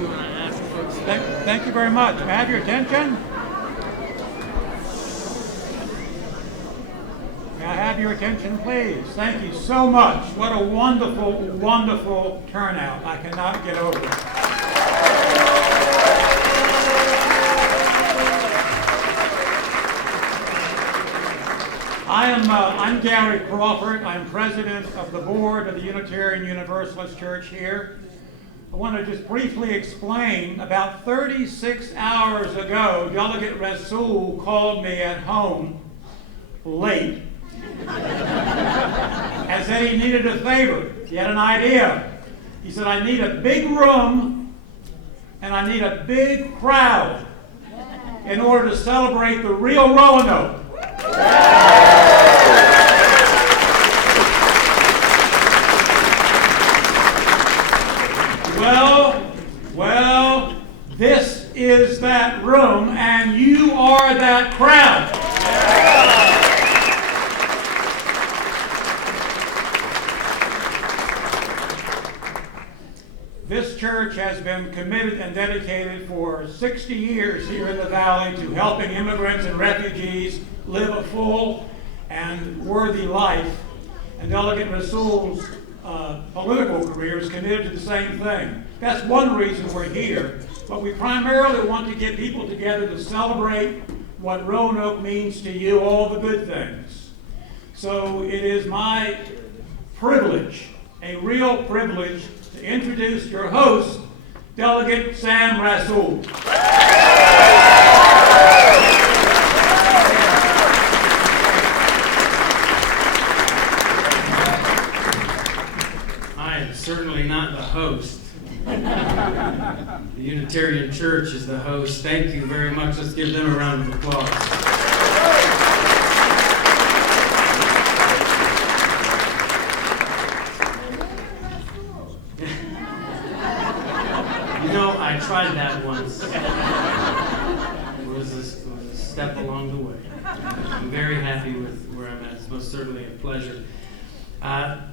you want to ask folks? Thank you very much. May I have your attention? May I have your attention, please? Thank you so much. What a wonderful, wonderful turnout. I cannot get over it. I'm Gary Crawford. I'm president of the board of the Unitarian Universalist Church here. I want to just briefly explain. About 36 hours ago, Delegate Rasool called me at home late and said he needed a favor. He had an idea. He said, I need a big room and I need a big crowd in order to celebrate the real Roanoke. Well, this is that room, and you are that crowd. This church has been committed and dedicated for 60 years here in the Valley to helping immigrants and refugees live a full and worthy life. And Delegate Rasool's political career is committed to the same thing. That's one reason we're here. But we primarily want to get people together to celebrate what Roanoke means to you, all the good things. So it is my privilege, a real privilege, to introduce your host, Delegate Sam Rasool. I am certainly not the host. The Unitarian Church is the host. Thank you very much. Let's give them a round of applause. You know, I tried that once. It was a step along the way. I'm very happy with where I'm at. It's most certainly a pleasure.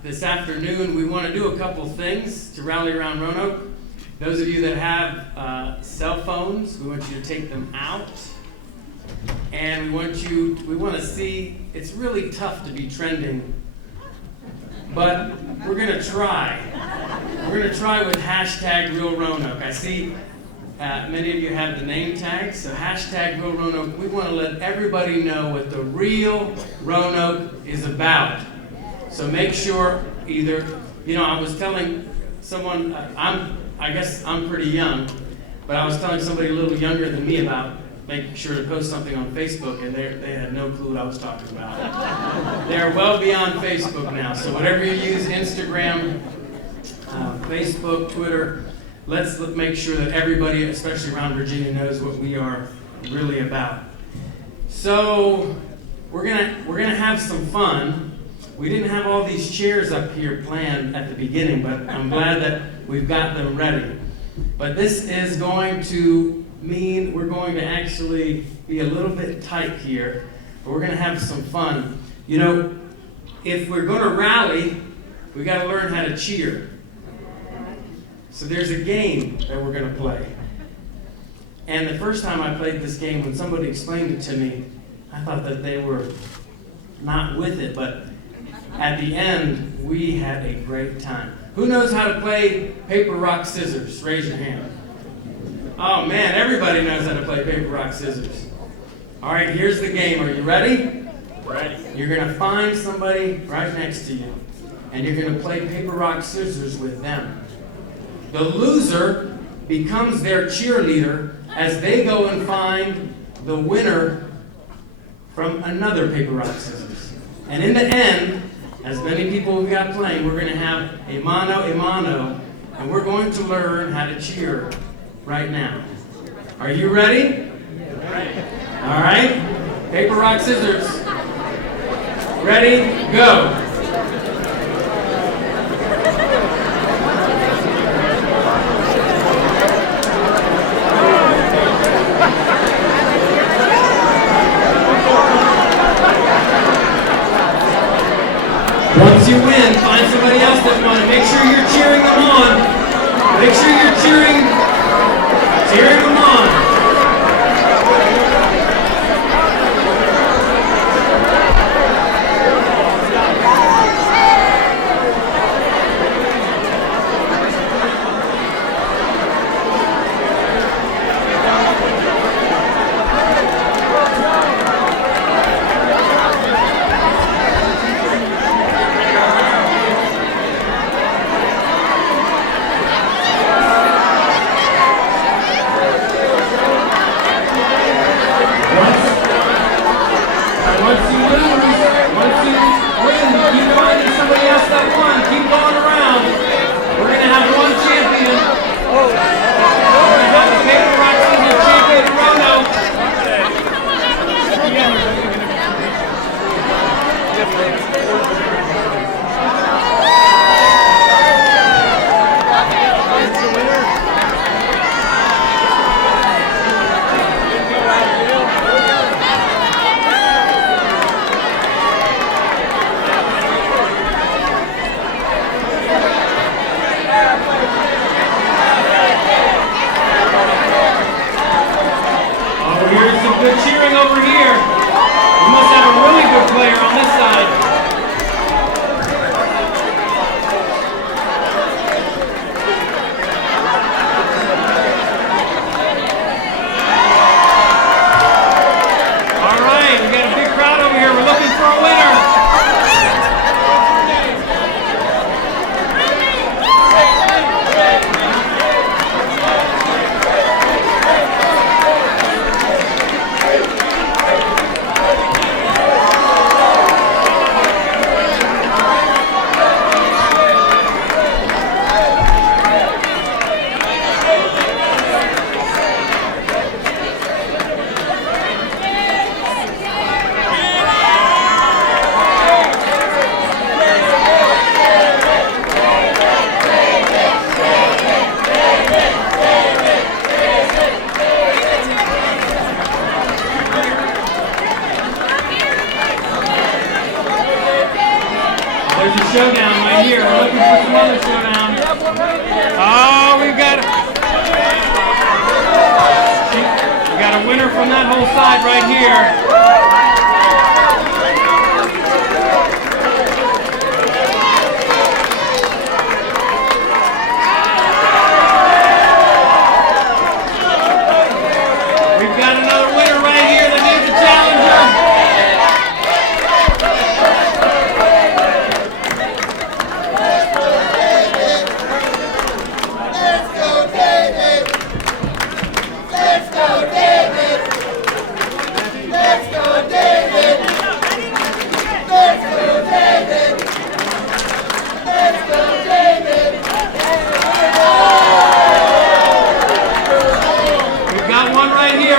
This afternoon, we want to do a couple things to rally around Roanoke. Those of you that have cell phones, we want you to take them out. And we want to see, it's really tough to be trending, but we're going to try. We're going to try with hashtag RealRoanoke. I see many of you have the name tag, so hashtag RealRoanoke. We want to let everybody know what the real Roanoke is about. So make sure either, I was telling someone, I guess I'm pretty young, but I was telling somebody a little younger than me about making sure to post something on Facebook, and they had no clue what I was talking about. They're well beyond Facebook now, so whatever you use, Instagram, Facebook, Twitter, let's make sure that everybody, especially around Virginia, knows what we are really about. So we're gonna have some fun. We didn't have all these chairs up here planned at the beginning, but I'm glad that we've got them ready. But this is going to mean we're going to actually be a little bit tight here, but we're going to have some fun. If we're going to rally, we got to learn how to cheer. So there's a game that we're going to play. And the first time I played this game, when somebody explained it to me, I thought that they were not with it, but at the end, we had a great time. Who knows how to play paper, rock, scissors? Raise your hand. Oh man, everybody knows how to play paper, rock, scissors. All right, here's the game. Are you ready? Ready. You're going to find somebody right next to you, and you're going to play paper, rock, scissors with them. The loser becomes their cheerleader as they go and find the winner from another paper, rock, scissors. And in the end, as many people we've got playing, we're going to have a mano, and we're going to learn how to cheer right now. Are you ready? Ready. All right. Paper, rock, scissors. Ready? Go. Once you win, find somebody else that won. Make sure you're cheering them on. Make sure you're cheering We've got another winner right here that needs a challenger.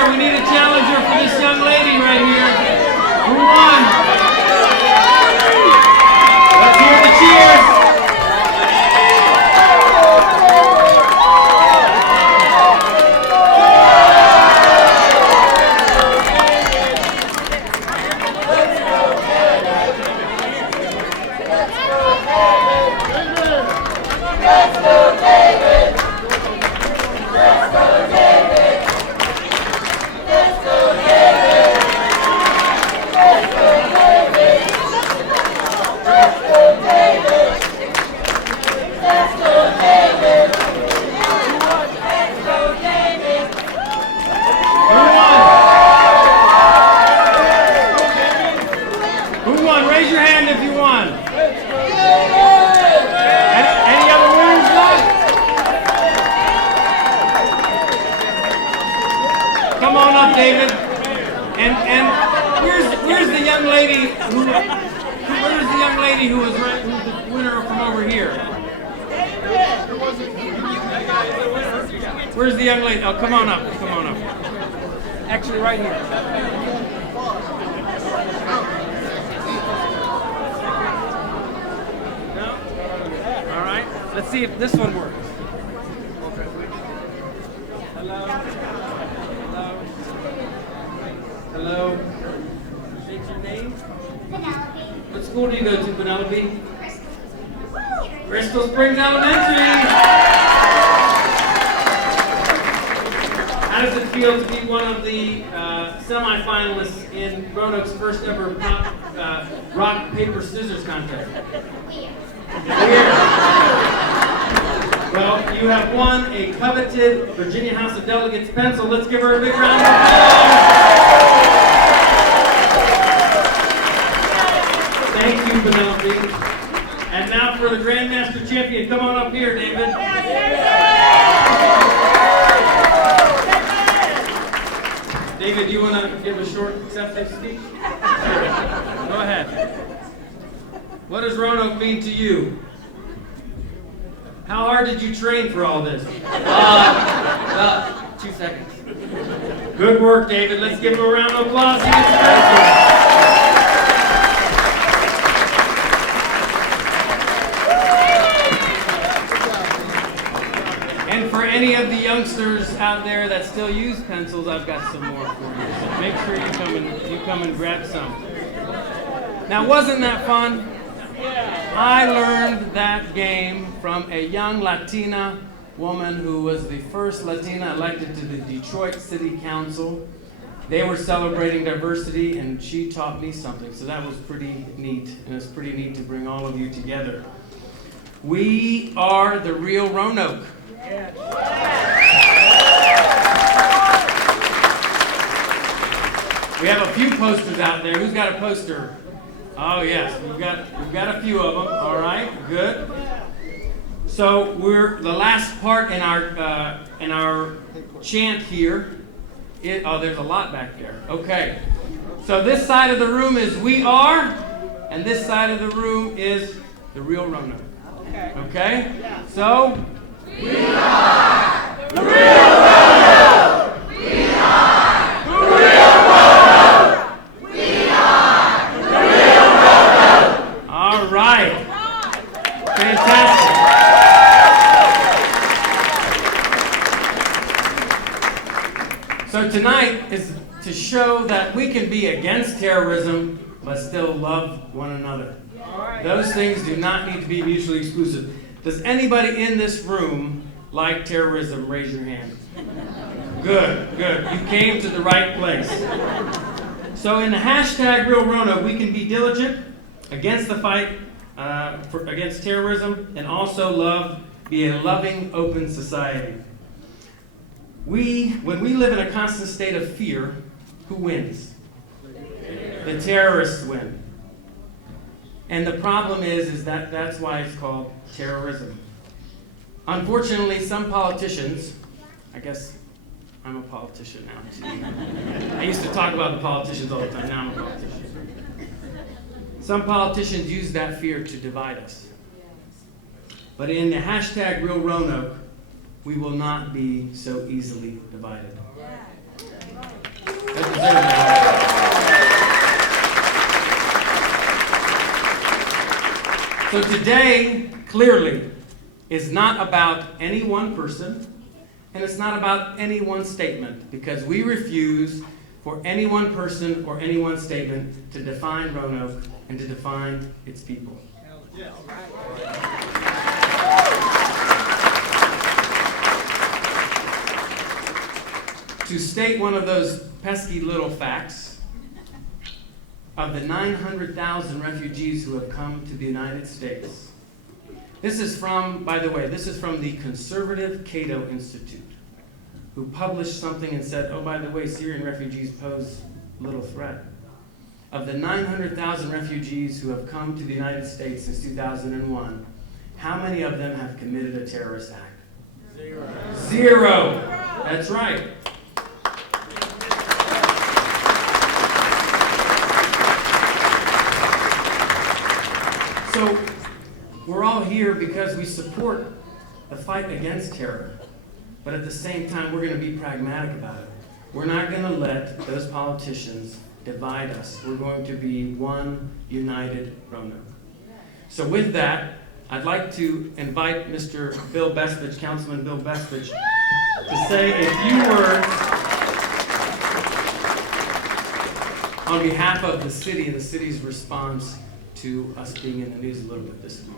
We need a challenger for this young lady right here. Who won? Let's hear the cheers. Let's go, David! Let's go, David! Let's go, David! Let's go, David! Let's go, David! Let's go, David! Let's go, David! Who won? Raise your hand if you won. Any other winners left? Come on up, David. And where's the young lady who's the winner from over here? Where's the young lady? Oh, come on up. Come on up. Actually, right here. No? All right. Let's see if this one works. Hello. Hello. What's your name? Penelope. What school do you go to, Penelope? Crystal. Crystal Springs Elementary. How does it feel to be one of the semifinalists in Roanoke's first ever pop, rock, paper, scissors contest? Weird. Weird. Well, you have won a coveted Virginia House of Delegates pencil. Let's give her a big round of applause. Thank you, Penelope. And now for the Grandmaster Champion. Come on up here, David. David, you want to give a short acceptance speech? Go ahead. What does Roanoke mean to you? How hard did you train for all this? About 2 seconds. Good work, David. Let's give him a round of applause. And for any of the youngsters out there that still use pencils, I've got some more for you. So make sure you come and grab some. Now, wasn't that fun? I learned that game from a young Latina woman who was the first Latina elected to the Detroit City Council. They were celebrating diversity, and she taught me something, so that was pretty neat, and it's pretty neat to bring all of you together. We are the real Roanoke. We have a few posters out there. Who's got a poster? Oh yes, we've got a few of them. All right, good. So we're the last part in our chant here. There's a lot back there. Okay. So this side of the room is we are, and this side of the room is the real Roanoke. Okay? So we are the real Roanoke. We are the real Roanoke. We are the real Roanoke. All right. Fantastic. So tonight is to show that we can be against terrorism but still love one another. Those things do not need to be mutually exclusive. Does anybody in this room like terrorism? Raise your hand. Good, good. You came to the right place. So in the hashtag Real Roanoke, we can be diligent against the fight against terrorism and also be a loving, open society. When we live in a constant state of fear, who wins? The terrorists win. And the problem is that that's why it's called terrorism. Unfortunately, some politicians, I guess I'm a politician now too. I used to talk about the politicians all the time, now I'm a politician. Some politicians use that fear to divide us. But in the hashtag Real Roanoke, we will not be so easily divided. Let's observe that. So today, clearly, is not about any one person, and it's not about any one statement, because we refuse for any one person or any one statement to define Roanoke and to define its people. To state one of those pesky little facts, of the 900,000 refugees who have come to the United States. This is from, by the way, this is from the conservative Cato Institute, who published something and said, oh, by the way, Syrian refugees pose little threat. Of the 900,000 refugees who have come to the United States since 2001, how many of them have committed a terrorist act? Zero. Zero. That's right. So we're all here because we support the fight against terror. But at the same time, we're going to be pragmatic about it. We're not going to let those politicians divide us. We're going to be one united Roanoke. So with that, I'd like to invite Mr. Bill Bestwich, Councilman Bill Bestwich, to say a few words on behalf of the city and the city's response to us being in the news a little bit this week.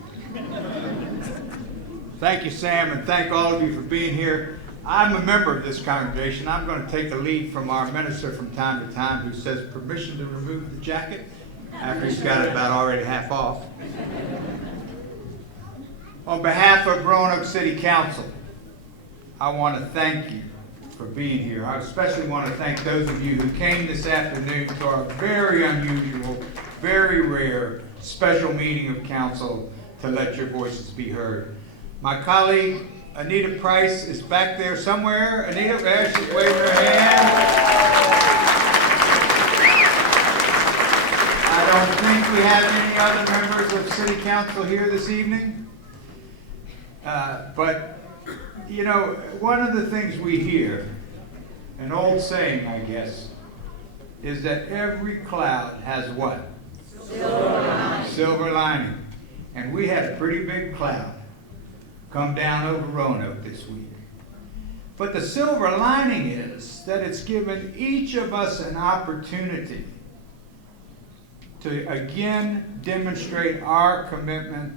Thank you, Sam, and thank all of you for being here. I'm a member of this congregation. I'm going to take a lead from our minister from time to time who says permission to remove the jacket after he's got it about already half off. On behalf of Roanoke City Council, I want to thank you for being here. I especially want to thank those of you who came this afternoon to our very unusual, very rare special meeting of council to let your voices be heard. My colleague, Anita Price, is back there somewhere. Anita, there, she's waving her hand. I don't think we have any other members of City Council here this evening. But, you know, one of the things we hear, an old saying, I guess, is that every cloud has what? Silver lining. Silver lining. And we had a pretty big cloud come down over Roanoke this week. But the silver lining is that it's given each of us an opportunity to again demonstrate our commitment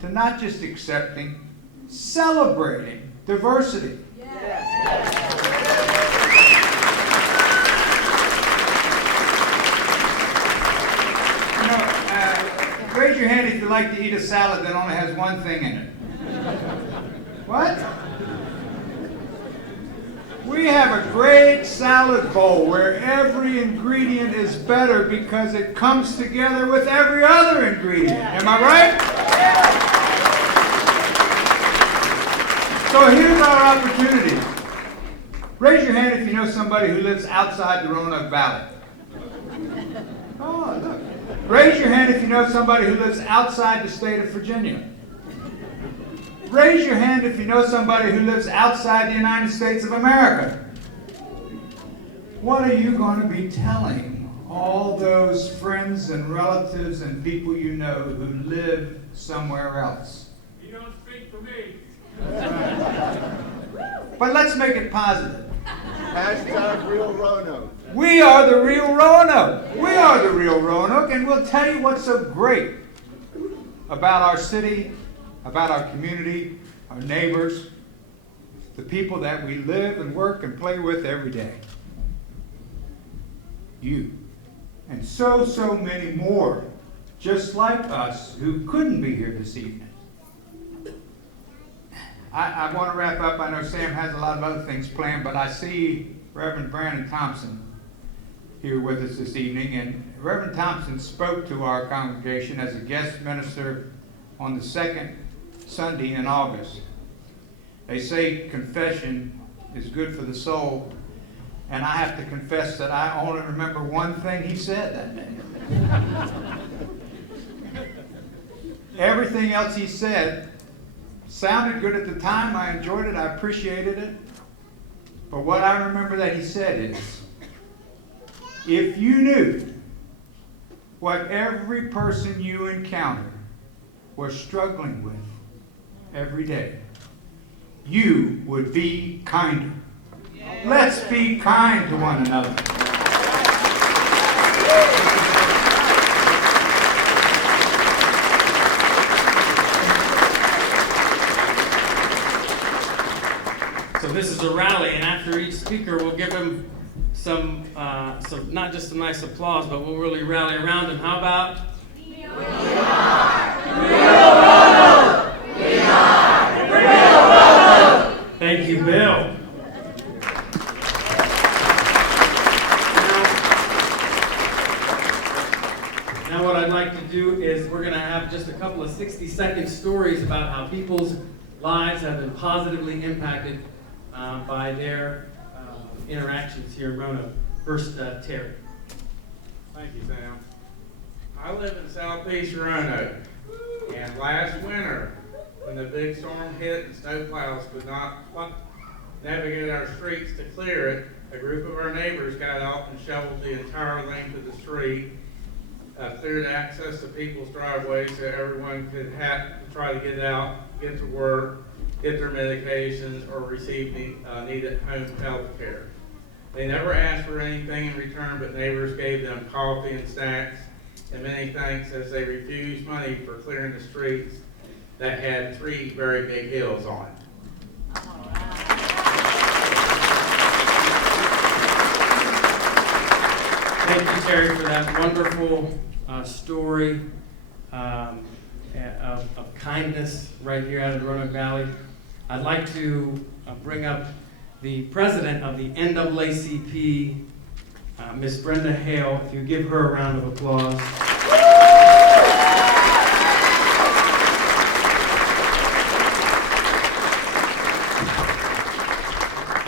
to not just accepting, celebrating diversity. Raise your hand if you like to eat a salad that only has one thing in it. What? We have a great salad bowl where every ingredient is better because it comes together with every other ingredient. Am I right? So here's our opportunity. Raise your hand if you know somebody who lives outside the Roanoke Valley. Oh, look. Raise your hand if you know somebody who lives outside the state of Virginia. Raise your hand if you know somebody who lives outside the United States of America. What are you going to be telling all those friends and relatives and people you know who live somewhere else? You don't speak for me. But let's make it positive. Hashtag Real Roanoke. We are the real Roanoke. We are the real Roanoke, and we'll tell you what's so great about our city, about our community, our neighbors, the people that we live and work and play with every day. You. and so many more just like us who couldn't be here this evening. I want to wrap up. I know Sam has a lot of other things planned, but I see Reverend Brandon Thompson here with us this evening, and Reverend Thompson spoke to our congregation as a guest minister on the second Sunday in August. They say confession is good for the soul, and I have to confess that I only remember one thing he said that day. Everything else he said sounded good at the time. I enjoyed it. I appreciated it. But what I remember that he said is, if you knew what every person you encounter was struggling with every day, you would be kinder. Let's be kind to one another. So this is a rally, and after each speaker, we'll give him some not just some nice applause, but we'll really rally around him. How about? We are Real Roanoke! We are Real Roanoke! Thank you, Bill. Now what I'd like to do is we're going to have just a couple of 60-second stories about how people's lives have been positively impacted by their interactions here in Roanoke. First, Terry. Thank you, Sam. I live in southeast Roanoke, and last winter, when the big storm hit and snowplows could not navigate our streets to clear it, a group of our neighbors got out and shoveled the entire length of the street, cleared access to people's driveways so everyone could try to get out, get to work, get their medications, or receive needed home health care. They never asked for anything in return, but neighbors gave them coffee and snacks and many thanks as they refused money for clearing the streets that had 3 very big hills on it. Thank you, Terry, for that wonderful story of kindness right here out of the Roanoke Valley. I'd like to bring up the president of the NAACP, Miss Brenda Hale. If you give her a round of applause.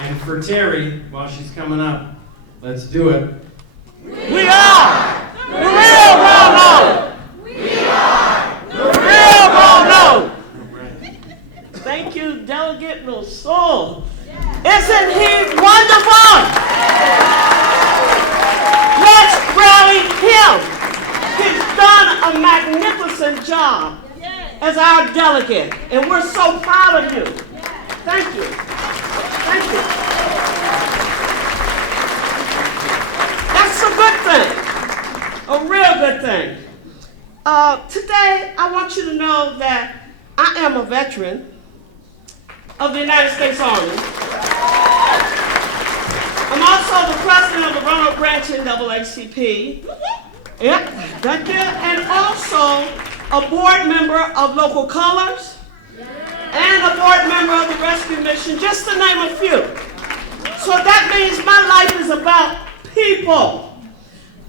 And for Terry, while she's coming up, let's do it. We are the Real Roanoke! We are the Real Roanoke! Thank you, Delegate Rousseau. Isn't he wonderful? Let's rally him. He's done a magnificent job as our delegate, and we're so proud of you. Thank you. Thank you. That's a good thing, a real good thing. Today, I want you to know that I am a veteran of the United States Army. I'm also the president of the Roanoke branch NAACP. Yep, thank you. And also a board member of Local Colors and a board member of the Rescue Mission, just to name a few. So that means my life is about people.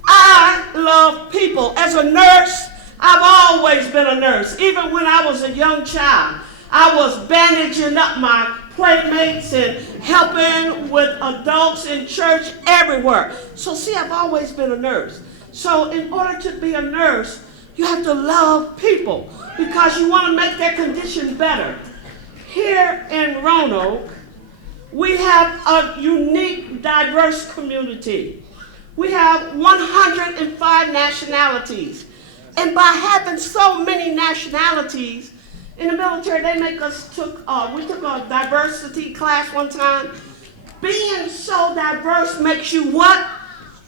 I love people. As a nurse, I've always been a nurse. Even when I was a young child, I was bandaging up my playmates and helping with adults in church everywhere. So see, I've always been a nurse. So in order to be a nurse, you have to love people because you want to make their condition better. Here in Roanoke, we have a unique, diverse community. We have 105 nationalities. And by having so many nationalities, in the military, they make us we took a diversity class one time. Being so diverse makes you what?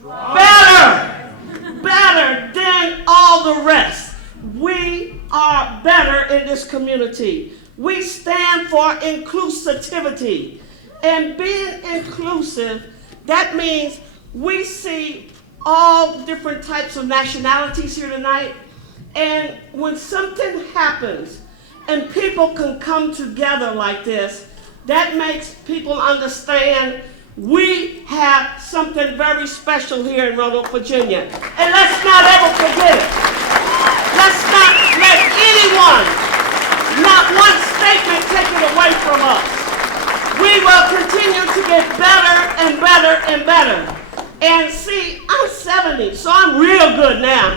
Better. Better than all the rest. We are better in this community. We stand for inclusivity. And being inclusive, that means we see all different types of nationalities here tonight. And when something happens and people can come together like this, that makes people understand we have something very special here in Roanoke, Virginia. And let's not ever forget it. Let's not let anyone, not one statement, take it away from us. We will continue to get better and better and better. And see, I'm 70, so I'm real good now.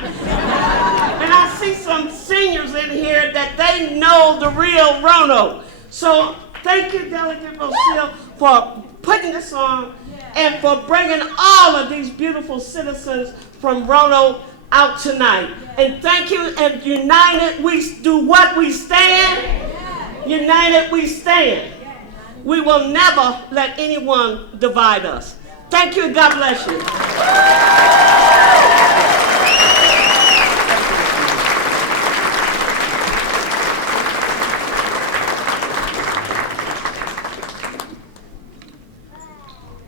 And I see some seniors in here that they know the real Roanoke. So thank you, Delegate Rosil, for putting this on and for bringing all of these beautiful citizens from Roanoke out tonight. And thank you, and united we do what? We stand. United we stand. We will never let anyone divide us. Thank you, and God bless you.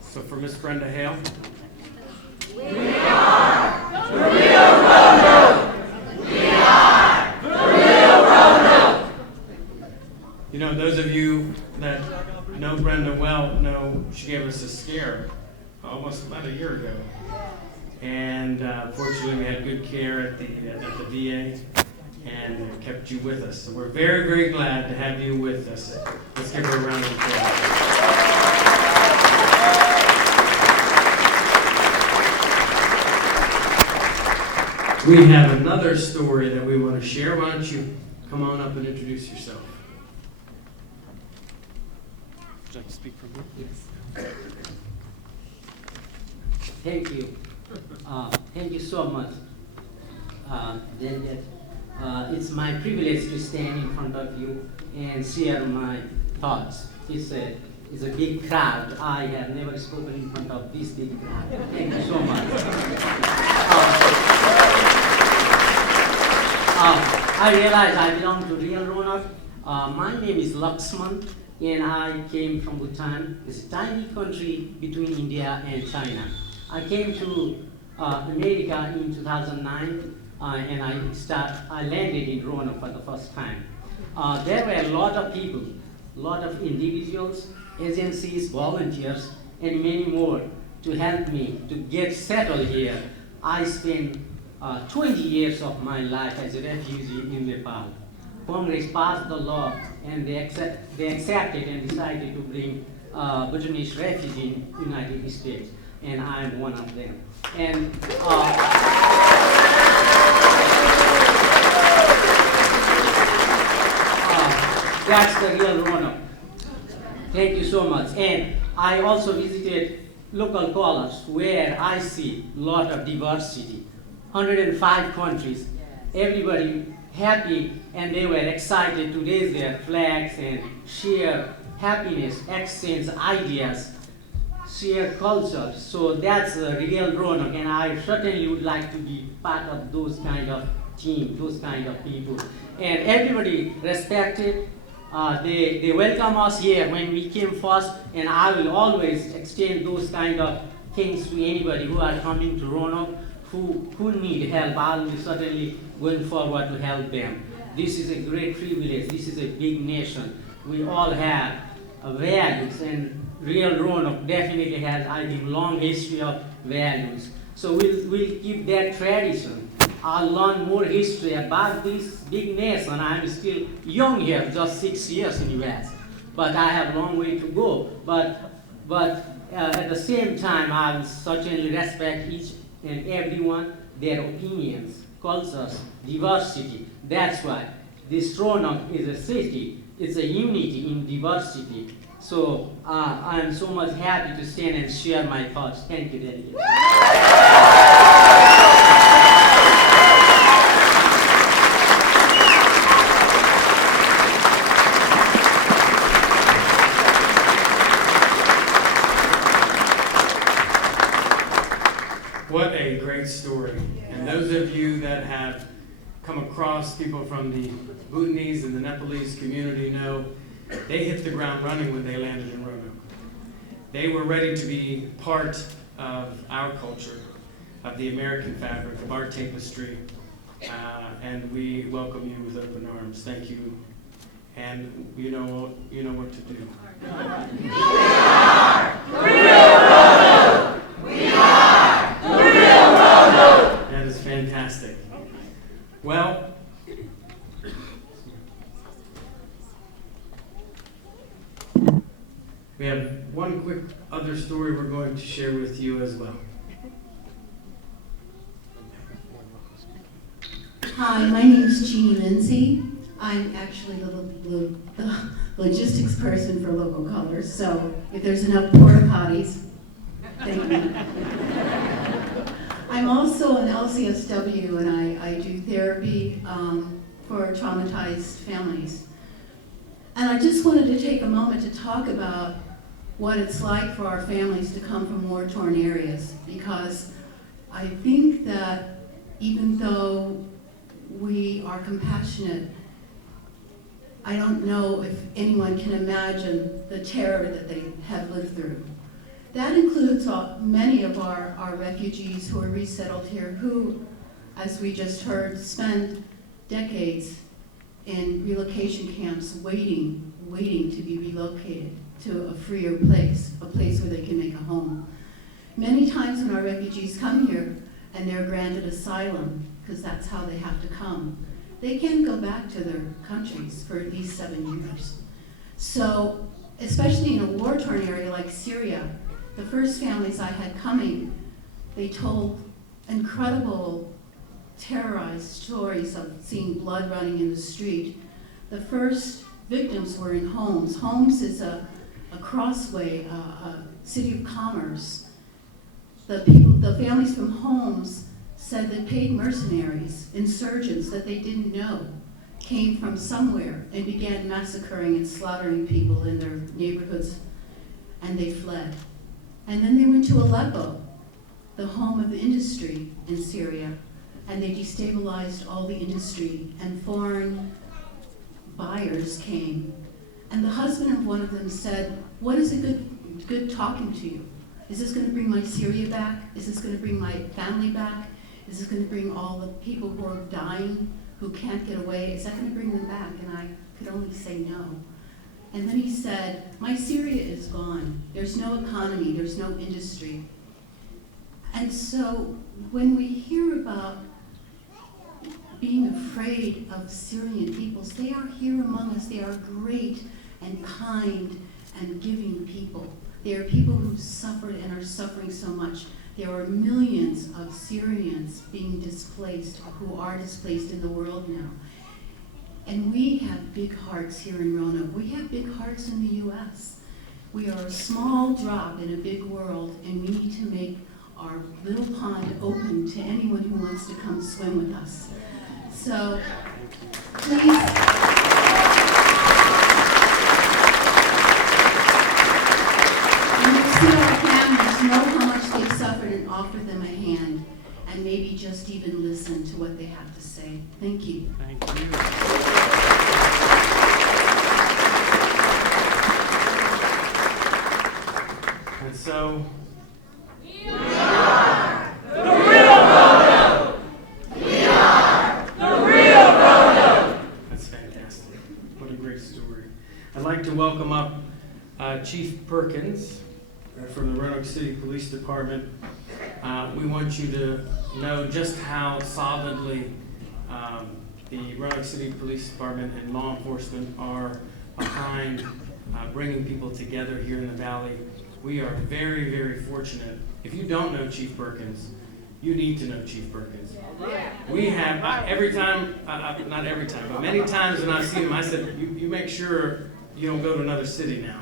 So for Miss Brenda Hale. We are the real Roanoke. We are the real Roanoke. You know, those of you that know Brenda well know she gave us a scare almost about a year ago. And fortunately we had good care at the VA and kept you with us. So we're very, very glad to have you with us. Let's give her a round of applause. We have another story that we want to share. Why don't you come on up and introduce yourself? Would you like to speak from here? Yes. Thank you. Thank you so much, Delegate. It's my privilege to stand in front of you and share my thoughts. It's a big crowd. I have never spoken in front of this big crowd. Thank you so much. I realize I belong to Real Roanoke. My name is Lakshman, and I came from Bhutan. It's a tiny country between India and China. I came to America in 2009, and I landed in Roanoke for the first time. There were a lot of people, a lot of individuals, agencies, volunteers, and many more to help me to get settled here. I spent 20 years of my life as a refugee in Nepal. Congress passed the law, and they accepted and decided to bring Bhutanese refugees in the United States, and I am one of them. And that's the real Roanoke. Thank you so much. And I also visited local colors where I see a lot of diversity. 105 countries, everybody happy, and they were excited to raise their flags and share happiness, exchange ideas, share culture. So that's a real Roanoke, and I certainly would like to be part of those kind of team, those kind of people. And everybody respected. They welcome us here when we came first, and I will always extend those kind of things to anybody who are coming to Roanoke, who need help. I will certainly going forward to help them. This is a great privilege. This is a big nation. We all have values, and real Roanoke definitely has, I think, long history of values. So we'll keep that tradition. I'll learn more history about this big nation. I'm still young here, just 6 years in US, but I have a long way to go. But at the same time, I will certainly respect each and everyone, their opinions, cultures, diversity. That's why this Roanoke is a city. It's a unity in diversity. So I am so much happy to stand and share my thoughts. Thank you, Delegate. What a great story. And those of you that have come across people from the Bhutanese and the Nepalese community know they hit the ground running when they landed in Roanoke. They were ready to be part of our culture. of the American fabric, of our tapestry, and we welcome you with open arms. Thank you, and you know what to do. We are the Real Roanoke! We are the Real Roanoke! That is fantastic. Well, we have one quick other story we're going to share with you as well. Hi, my name is Jeannie Lindsay. I'm actually the logistics person for Local Colors, so if there's enough porta potties, thank me. I'm also an LCSW, and I do therapy for traumatized families. And I just wanted to take a moment to talk about what it's like for our families to come from war-torn areas, because I think that even though we are compassionate, I don't know if anyone can imagine the terror that they have lived through. That includes many of our refugees who are resettled here, who, as we just heard, spend decades in relocation camps waiting to be relocated to a freer place, a place where they can make a home. Many times when our refugees come here and they're granted asylum, because that's how they have to come, they can't go back to their countries for at least 7 years. So, especially in a war-torn area like Syria, the first families I had coming, they told incredible, terrorized stories of seeing blood running in the street. The first victims were in Homs. Homs is a crossway, a city of commerce. The families from Homs said they paid mercenaries, insurgents that they didn't know, came from somewhere and began massacring and slaughtering people in their neighborhoods, and they fled. And then they went to Aleppo, the home of the industry in Syria, and they destabilized all the industry, and foreign buyers came. And the husband of one of them said, "What is it good talking to you? Is this going to bring my Syria back? Is this going to bring my family back? Is this going to bring all the people who are dying, who can't get away? Is that going to bring them back?" And I could only say no. And then he said, "My Syria is gone. There's no economy, there's no industry." And so when we hear about being afraid of Syrian peoples, they are here among us. They are great and kind and giving people. They are people who suffered and are suffering so much. There are millions of Syrians being displaced, who are displaced in the world now. And we have big hearts here in Roanoke. We have big hearts in the U.S. We are a small drop in a big world, and we need to make our little pond open to anyone who wants to come swim with us. So, please. When you see our families, know how much they've suffered and offer them a hand, and maybe just even listen to what they have to say. Thank you. Thank you. And so, We are the Real Roanoke! We are the Real Roanoke! that's fantastic. What a great story. I'd like to welcome up Chief Perkins from the Roanoke City Police Department. We want you to know just how solidly the Roanoke City Police Department and law enforcement are behind bringing people together here in the Valley. We are very, very fortunate. If you don't know Chief Perkins, you need to know Chief Perkins. We have, every time, not every time, but many times when I've seen him, I said, you make sure you don't go to another city now.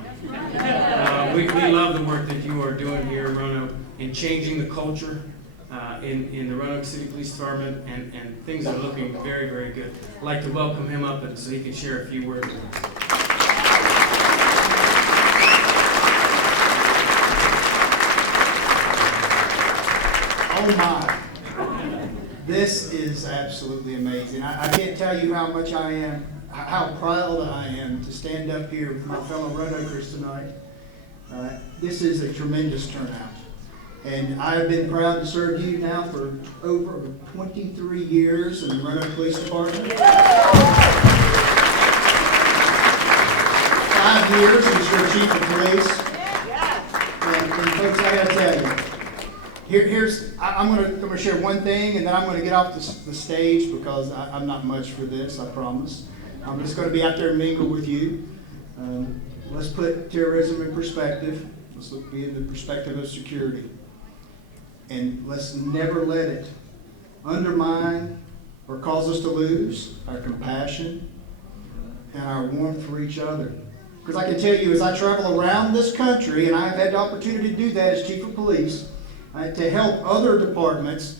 We love the work that you are doing here in Roanoke in changing the culture in the Roanoke City Police Department, and things are looking very, very good. I'd like to welcome him up so he can share a few words with us. Oh my. This is absolutely amazing. I can't tell you how much I am, how proud I am to stand up here with my fellow Roanokers tonight. This is a tremendous turnout. And I have been proud to serve you now for over 23 years in the Roanoke Police Department. 5 years as your chief of police. And folks, I gotta tell you, I'm gonna share one thing, and then I'm gonna get off the stage because I'm not much for this, I promise. I'm just gonna be out there and mingle with you. Let's put terrorism in perspective. Let's be in the perspective of security. And let's never let it undermine or cause us to lose our compassion and our warmth for each other. Because I can tell you, as I travel around this country, and I've had the opportunity to do that as chief of police, to help other departments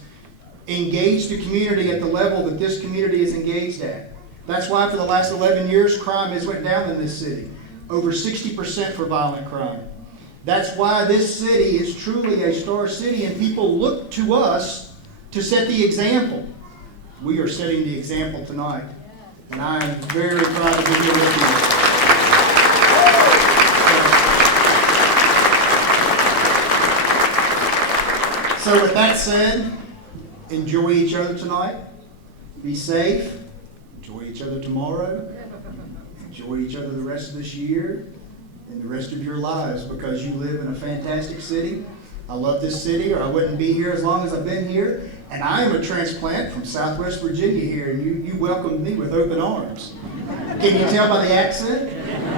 engage the community at the level that this community is engaged at. That's why for the last 11 years, crime has went down in this city. Over 60% for violent crime. That's why this city is truly a star city, and people look to us to set the example. We are setting the example tonight, and I am very proud to be here with you. So with that said, enjoy each other tonight. Be safe. Enjoy each other tomorrow. Enjoy each other the rest of this year and the rest of your lives, because you live in a fantastic city. I love this city, or I wouldn't be here as long as I've been here. And I am a transplant from Southwest Virginia here, and you welcomed me with open arms. Can you tell by the accent?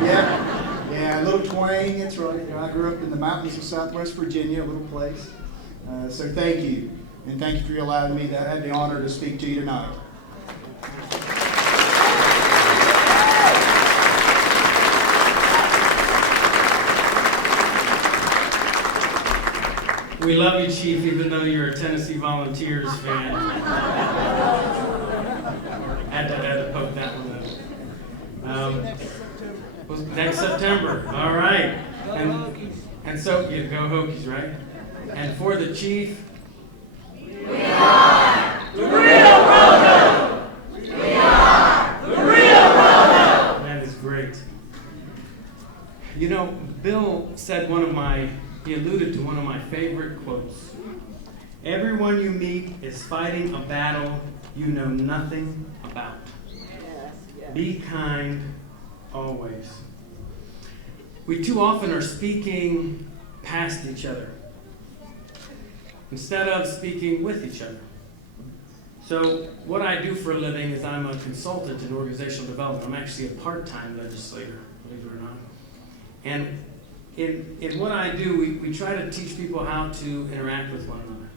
Yeah, a little twang, that's right. You know, I grew up in the mountains of Southwest Virginia, a little place. So thank you, and thank you for allowing me to have the honor to speak to you tonight. We love you, Chief, even though you're a Tennessee Volunteers fan. had to poke that one up. Next September, all right. And so, you go Hokies, right? And for the Chief, we are the real Roanoke! We are the real Roanoke! That is great. You know, Bill said he alluded to one of my favorite quotes. Everyone you meet is fighting a battle you know nothing about. Be kind always. We too often are speaking past each other instead of speaking with each other. So what I do for a living is I'm a consultant in organizational development. I'm actually a part-time legislator, believe it or not. And in what I do, we try to teach people how to interact with one another.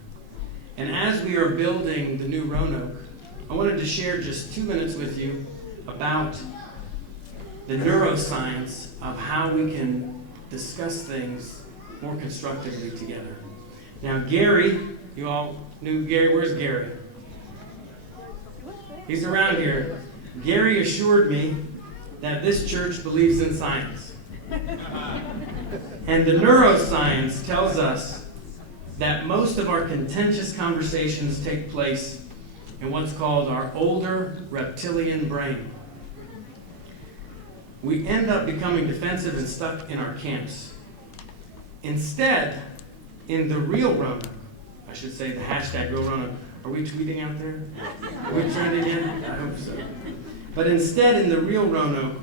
And as we are building the new Roanoke, I wanted to share just 2 minutes with you about the neuroscience of how we can discuss things more constructively together. Now, Gary, you all knew Gary. Where's Gary? He's around here. Gary assured me that this church believes in science. And the neuroscience tells us that most of our contentious conversations take place in what's called our older reptilian brain. We end up becoming defensive and stuck in our camps. Instead, in the real Roanoke, I should say the hashtag Real Roanoke. Are we tweeting out there? Are we trending in? I hope so. But instead, in the real Roanoke,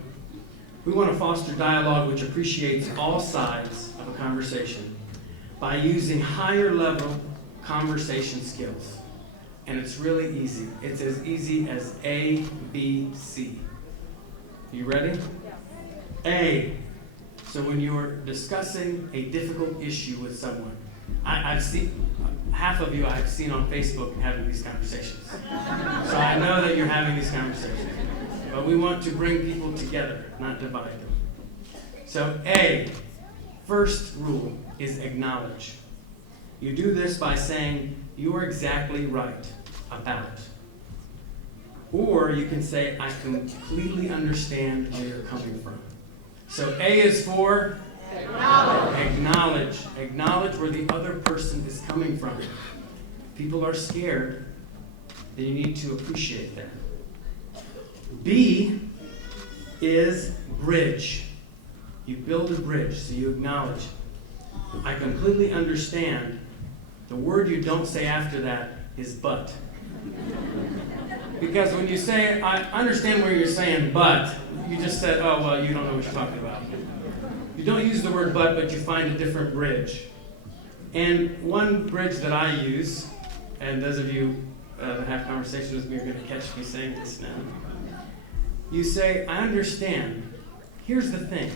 we want to foster dialogue which appreciates all sides of a conversation by using higher level conversation skills. And it's really easy. It's as easy as A, B, C. You ready? A. So when you're discussing a difficult issue with someone, I've seen, half of you I've seen on Facebook having these conversations. So I know that you're having these conversations. But we want to bring people together, not divide them. So A, first rule is acknowledge. You do this by saying, you're exactly right about. Or you can say, I completely understand where you're coming from. So A is for acknowledge. Acknowledge. Acknowledge where the other person is coming from. If people are scared, then you need to appreciate that. B is bridge. You build a bridge, so you acknowledge. I completely understand The word you don't say after that is but. Because when you say, I understand where you're saying but, you just said, oh, well, you don't know what you're talking about. You don't use the word but you find a different bridge. And one bridge that I use, and those of you that have conversations with me are going to catch me saying this now. You say, I understand. Here's the thing.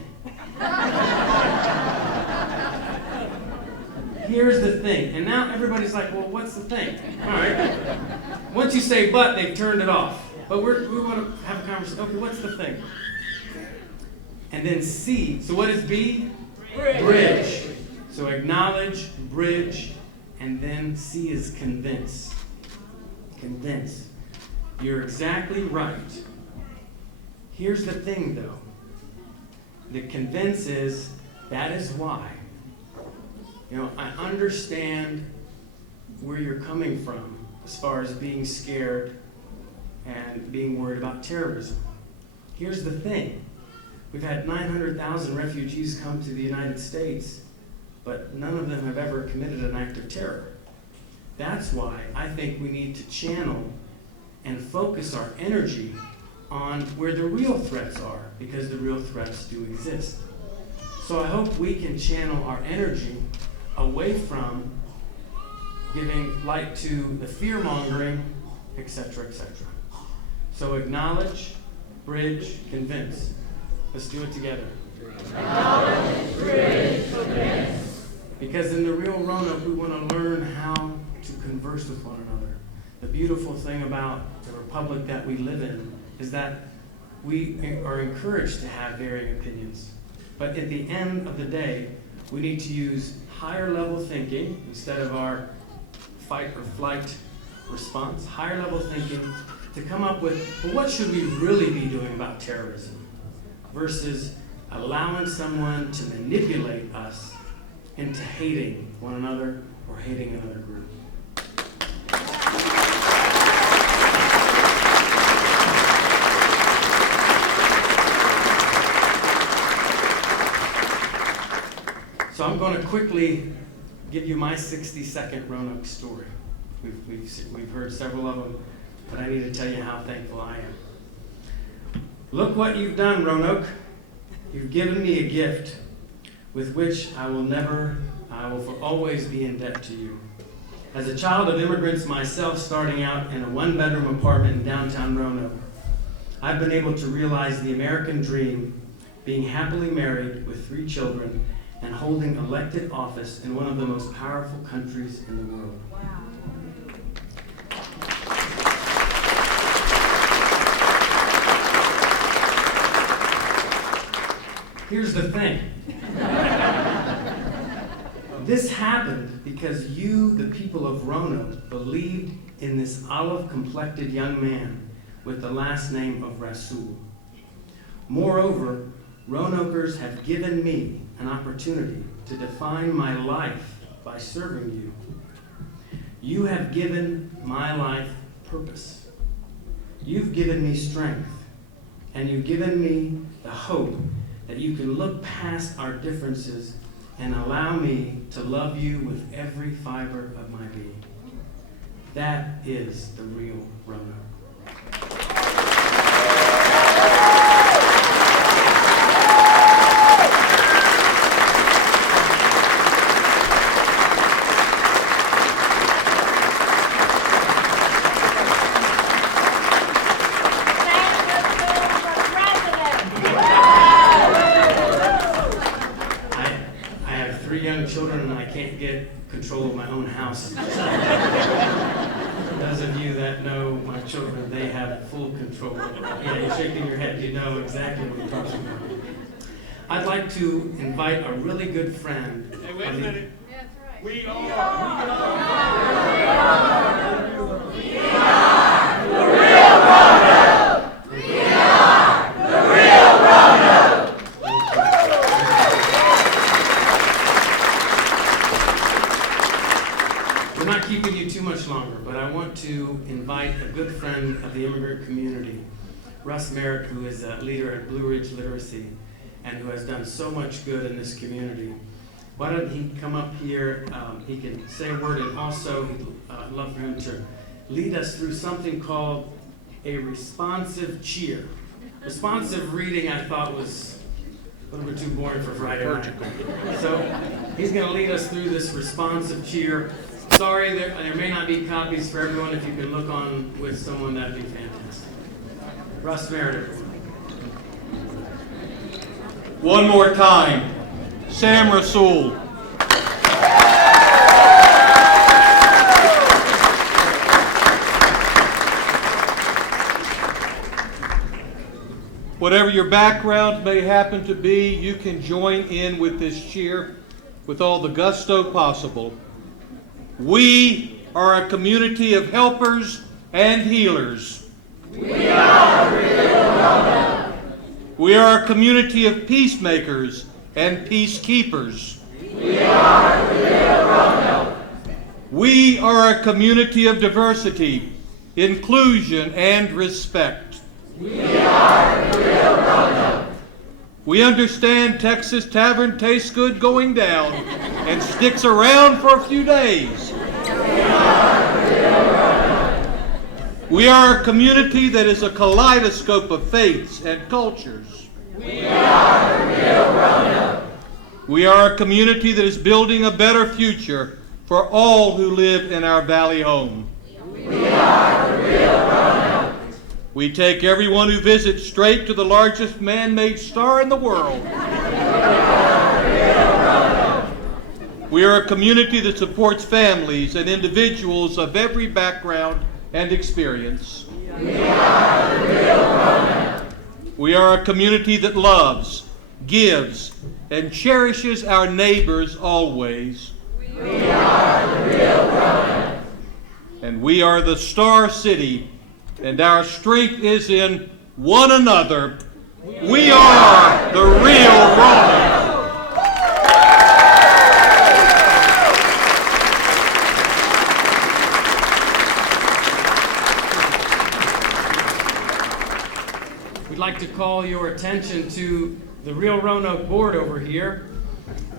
Here's the thing. And now everybody's like, well, what's the thing? All right. Once you say but, they've turned it off. But we want to have a conversation. Okay, what's the thing? And then C. So what is B? Bridge. So acknowledge, bridge, and then C is convince. Convince. You're exactly right. Here's the thing, though. The convince is, that is why. You know, I understand where you're coming from as far as being scared and being worried about terrorism. Here's the thing. We've had 900,000 refugees come to the United States, but none of them have ever committed an act of terror. That's why I think we need to channel and focus our energy on where the real threats are, because the real threats do exist. So I hope we can channel our energy away from giving light to the fear-mongering, etc., etc. So acknowledge, bridge, convince. Let's do it together. Acknowledge, bridge, convince. Because in the real Roanoke, we want to learn how to converse with one another. The beautiful thing about the republic that we live in is that we are encouraged to have varying opinions. But at the end of the day, we need to use higher level thinking instead of our fight or flight response, higher level thinking to come up with, well, what should we really be doing about terrorism versus allowing someone to manipulate us into hating one another or hating another group. So I'm going to quickly give you my 60-second Roanoke story. We've heard several of them, but I need to tell you how thankful I am. Look what you've done, Roanoke. You've given me a gift with which I will for always be in debt to you. As a child of immigrants myself, starting out in a one-bedroom apartment in downtown Roanoke, I've been able to realize the American dream, being happily married with 3 children and holding elected office in one of the most powerful countries in the world. Wow. Here's the thing. This happened because you, the people of Roanoke, believed in this olive-complected young man with the last name of Rasul. Moreover, Roanokers have given me an opportunity to define my life by serving you. You have given my life purpose. You've given me strength, and you've given me the hope that you can look past our differences and allow me to love you with every fiber of my being. That is the real Roanoke. Children, and I can't get control of my own house. Those of you that know my children, they have full control. Yeah, you're shaking your head. You know exactly what I'm talking about. I'd like to invite a really good friend. Hey, wait a minute. Yeah, that's right. We are the real Roanoke. We are the real Roanoke. I'm not keeping you too much longer, but I want to invite a good friend of the immigrant community, Russ Merrick, who is a leader at Blue Ridge Literacy and who has done so much good in this community. why don't he come up here? He can say a word, and also I'd love for him to lead us through something called a responsive cheer. Responsive reading I thought was a little bit too boring for Friday night. So he's going to lead us through this responsive cheer. Sorry, there may not be copies for everyone. If you can look on with someone, that'd be fantastic. Russ Meredith. One more time, Sam Rasool. Whatever your background may happen to be, you can join in with this cheer with all the gusto possible. We are a community of helpers and healers. We are REALROANOKE. We are a community of peacemakers and peacekeepers. We are REALROANOKE. We are a community of diversity, inclusion, and respect. We are REALROANOKE. We understand Texas Tavern tastes good going down and sticks around for a few days. We are REALROANOKE. We are a community that is a kaleidoscope of faiths and cultures. We are REALROANOKE. We are a community that is building a better future for all who live in our valley home. We are REALROANOKE. We take everyone who visits straight to the largest man-made star in the world. We are a community that supports families and individuals of every background and experience. We are REALROANOKE. We are a community that loves, gives, and cherishes our neighbors always. We are REALROANOKE. And we are the Star City, and our strength is in one another. We are the Real Roanoke. We'd like to call your attention to the Real Roanoke board over here.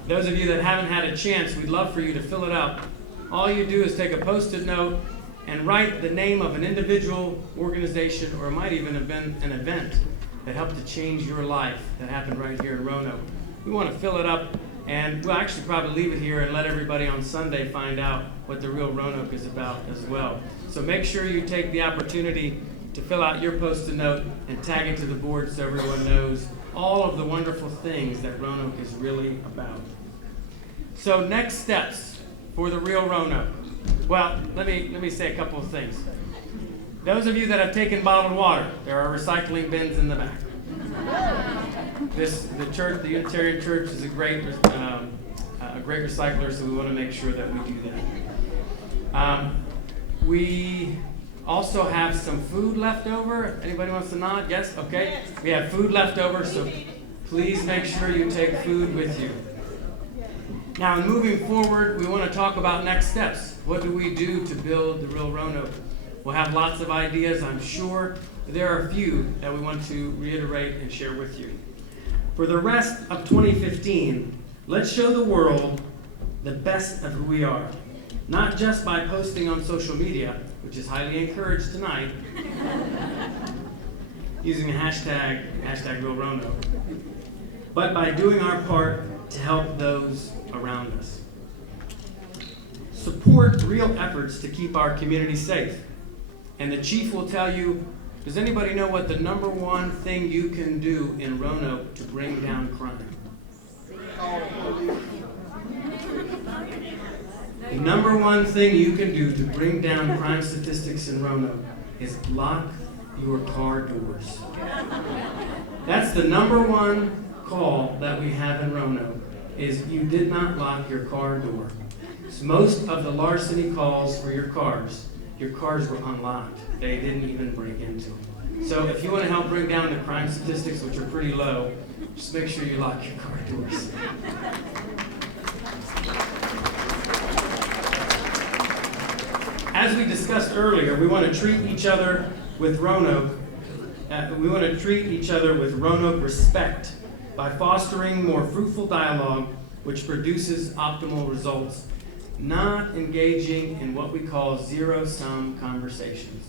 Those of you that haven't had a chance, we'd love for you to fill it out. All you do is take a Post-it note and write the name of an individual, organization, or it might even have been an event that helped to change your life that happened right here in Roanoke. We want to fill it up, and we'll actually probably leave it here and let everybody on Sunday find out what the Real Roanoke is about as well. So make sure you take the opportunity to fill out your Post-it note and tag it to the board so everyone knows all of the wonderful things that Roanoke is really about. So next steps for the Real Roanoke. Well, let me say a couple of things. Those of you that have taken bottled water, there are recycling bins in the back. The church, the Unitarian Church, is a great recycler, so we want to make sure that we do that. We also have some food left over. Anybody wants to nod? Yes? Okay. We have food left over, so please make sure you take food with you. Now, moving forward, we want to talk about next steps. What do we do to build the Real Roanoke? We'll have lots of ideas, I'm sure. There are a few that we want to reiterate and share with you. For the rest of 2015, let's show the world the best of who we are. Not just by posting on social media, which is highly encouraged tonight, using a hashtag Real Roanoke, but by doing our part to help those around us. Support real efforts to keep our community safe. And the chief will tell you, does anybody know what the number one thing you can do in Roanoke to bring down crime? The number one thing you can do to bring down crime statistics in Roanoke is lock your car doors. That's the number one call that we have in Roanoke, is you did not lock your car door. So most of the larceny calls for your cars were unlocked. They didn't even break into them. So if you want to help bring down the crime statistics, which are pretty low, just make sure you lock your car doors. As we discussed earlier, we want to treat each other with Roanoke. We want to treat each other with Roanoke respect by fostering more fruitful dialogue which produces optimal results, not engaging in what we call zero-sum conversations,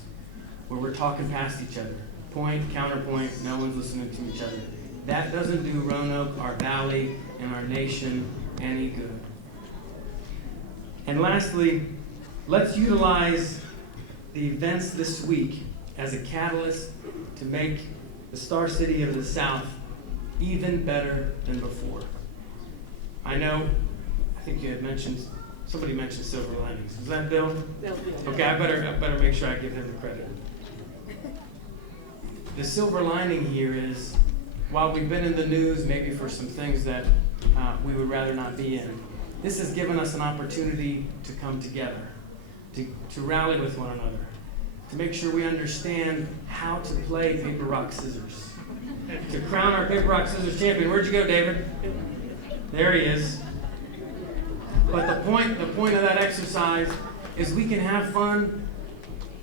where we're talking past each other. Point, counterpoint, no one's listening to each other. That doesn't do Roanoke, our valley, and our nation any good. And lastly, let's utilize the events this week as a catalyst to make the Star City of the South even better than before. I think you had mentioned, somebody mentioned silver linings. Was that Bill? Okay, I better make sure I give him the credit. The silver lining here is, while we've been in the news maybe for some things that we would rather not be in, this has given us an opportunity to come together, to rally with one another, to make sure we understand how to play paper, rock, scissors, to crown our paper, rock, scissors champion. Where'd you go, David? There he is. But the point of that exercise is we can have fun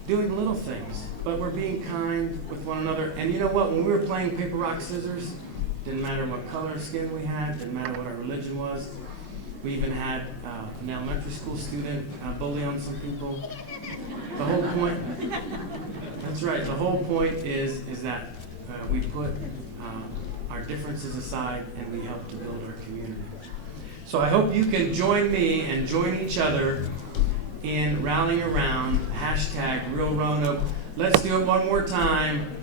doing little things, but we're being kind with one another. And you know what? When we were playing paper, rock, scissors, didn't matter what color skin we had, didn't matter what our religion was. We even had an elementary school student bully on some people. The whole point, that's right, the whole point is that we put our differences aside and we help to build our community. So I hope you can join me and join each other in rallying around #RealRoanoke. Let's do it one more time.